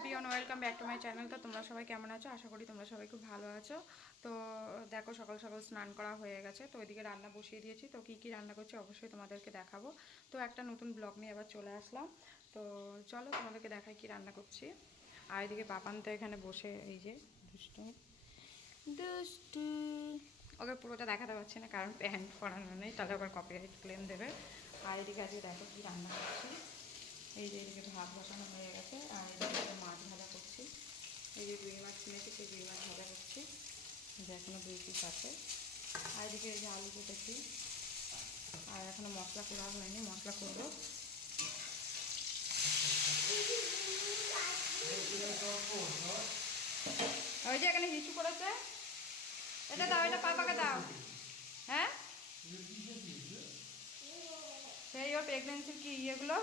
Everyone welcome back to my channel তো তোমরা সবাই কেমন আছো? আশা করি তোমরা সবাই খুব ভালো আছো। তো দেখো, সকাল সকাল স্নান করা হয়ে গেছে। তো ওইদিকে রান্না বসিয়ে দিয়েছি। তো কী কী রান্না করছি অবশ্যই তোমাদেরকে দেখাবো। তো একটা নতুন ব্লগ নিয়ে আবার চলে আসলাম। তো চলো, তোমাদেরকে দেখাই কি রান্না করছি। আর এদিকে পাপান তো এখানে বসে, এই যে, দুষ্টু। দুষ্টু। ওকে পুরোটা দেখাতে পারছি না, কারণ প্যান্ট পরানো নেই। তাহলে আবার কপিরাইট ক্লেম দেবে। আর এদিকে আজকে দেখো কি রান্না করছি। এই যে এদিকে ভাত বসানো হয়ে গেছে, আর এদিকে মাছ ভাজা করছি। এই যে রুই মাছ কিনেছি সেই রুই মাছ ভাজা করছি। যে এখনও দুই পিস আছে। আর এদিকে এই যে আলু কেটেছি। আর এখনও মশলা করা হয়নি, মশলা করব। ওই যে এখানে হিচু করেছে। এটা দাও, এটা পাপাকে দাও। হ্যাঁ? প্রেগনেন্সির কি? ইয়েগুলো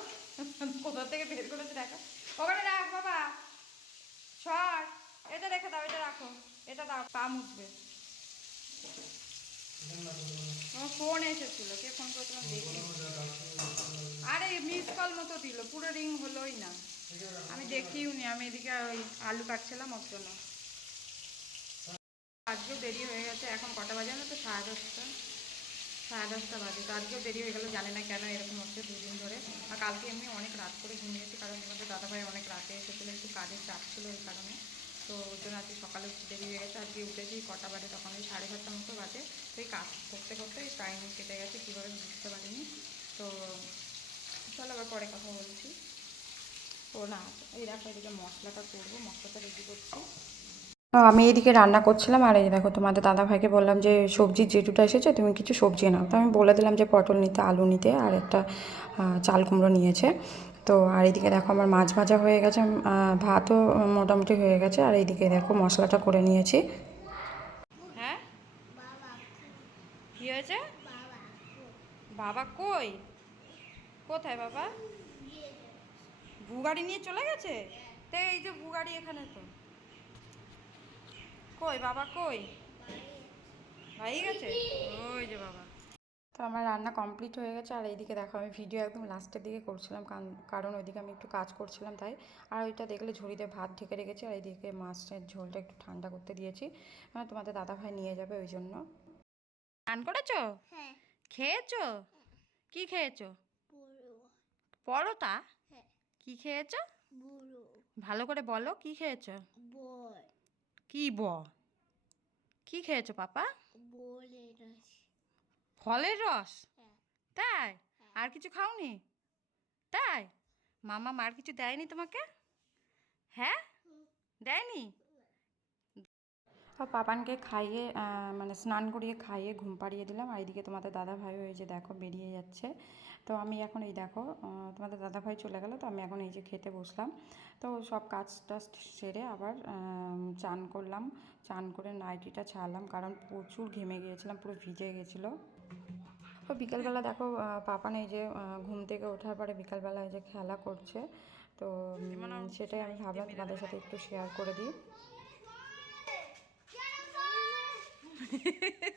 কোথা থেকে বের করেছে? দেখো। ওখানে রাখ বাবা। ছট এটা রেখে দাও, এটা রাখো। এটা দাও, পা মুছবে। আমার ফোন এসেছিল। কে ফোন করেছিল আমি দেখি। আরে মিস কল মতো দিল। পুরো রিং হলোই না। আমি দেখিও নি। আমি এদিকে ওই আলু কাটছিলাম ওর জন্য। আজকেও দেরি হয়ে গেছে। এখন কটা বাজে? না তো, সাড়ে দশটা। সাড়ে দশটা বাজে। তো আজকেও দেরি হয়ে গেল, জানি না কেন এরকম হচ্ছে দুদিন ধরে। আর কালকে এমনি অনেক রাত করে ঘুমিয়েছি, কারণ আমাদের দাদাভাই অনেক রাতে এসেছিল একটু কাজের চাপ ছিল ওই কারণে। তো ওই জন্য আজকে সকালে দেরি হয়ে গেছে, আজকে উঠেছি কটা বাজে, তখন ওই সাড়ে সাতটার মতো বাজে। তো এই কাজ করতে করতে টাইম কেটে গেছে, কীভাবে বুঝতে পারিনি। তো চলো আবার পরে কথা বলছি। ও না, এই দেখো এদিকে মশলাটা করব, মশলাটা রেডি করছি। আমি এদিকে রান্না করছিলাম আর এই দেখো তোমাদের দাদা ভাইকে বললাম যে সবজির যেটুটা এসেছে তুমি কিছু সবজি নাও। তো আমি বলে দিলাম যে পটল নিতে, আলু নিতে আর একটা চাল কুমড়ো নিয়েছে। তো আর এইদিকে দেখো আমার মাছ ভাজা হয়ে গেছে ভাতও মোটামুটি হয়ে গেছে আর এইদিকে দেখো মশলাটা করে নিয়েছি। হ্যাঁ? হয়েছে? বাবা কই? কোথায় বাবা? বুগাড়ি নিয়ে চলে গেছে? তো এই যে বুগাড়ি এখানে তো। কই বাবা কই? ভাই গেছে? ওই যে বাবা। তো আমার রান্না কমপ্লিট হয়ে গেছে আর এইদিকে দেখো আমি ভিডিও একদম লাস্টের দিকে করছিলাম কারণ- ওইদিকে আমি একটু কাজ করছিলাম তাই। আর ওইটা দেখলে ঝুড়িতে ভাত ঢেকে রেখেছি আর এইদিকে মাছের ঝোলটা একটু ঠান্ডা করতে দিয়েছি। মানে তোমাদের দাদা ভাই নিয়ে যাবে ওই জন্য। স্নান করেছ? হ্যাঁ। খেয়েছো? কি খেয়েছো? বুড়ো পরোটা? হ্যাঁ। কি খেয়েছো? ভালো করে বলো কি খেয়েছো? কি ব কি খেয়েছো পাপা? ফলের রস? হ্যাঁ। তাই? আর কিছু খাওনি? তাই? মামা মার কিছু দেয়নি তোমাকে? হ্যাঁ? দেয়নি? আর পাপানকে খাইয়ে মানে স্নান করিয়ে খাইয়ে ঘুম পাড়িয়ে দিলাম। আর এইদিকে তোমাদের দাদা ভাই যে দেখো বেরিয়ে যাচ্ছে। তো আমি এখন এই দেখো তোমাদের দাদা ভাই চলে গেল তো আমি এখন এই যে খেতে বসলাম। তো সব কাজ টাজ সেরে আবার চান করলাম চান করে নাইটিটা ছাড়লাম কারণ প্রচুর ঘেমে গিয়েছিলাম পুরো ভিজে গেছিল। তো বিকালবেলা দেখো আহ, পাপান এই যে ঘুম থেকে ওঠার পরে বিকালবেলা এই যে খেলা করছে। তো সেটাই আমি ভাবলাম তোমাদের সাথে একটু শেয়ার করে দিই।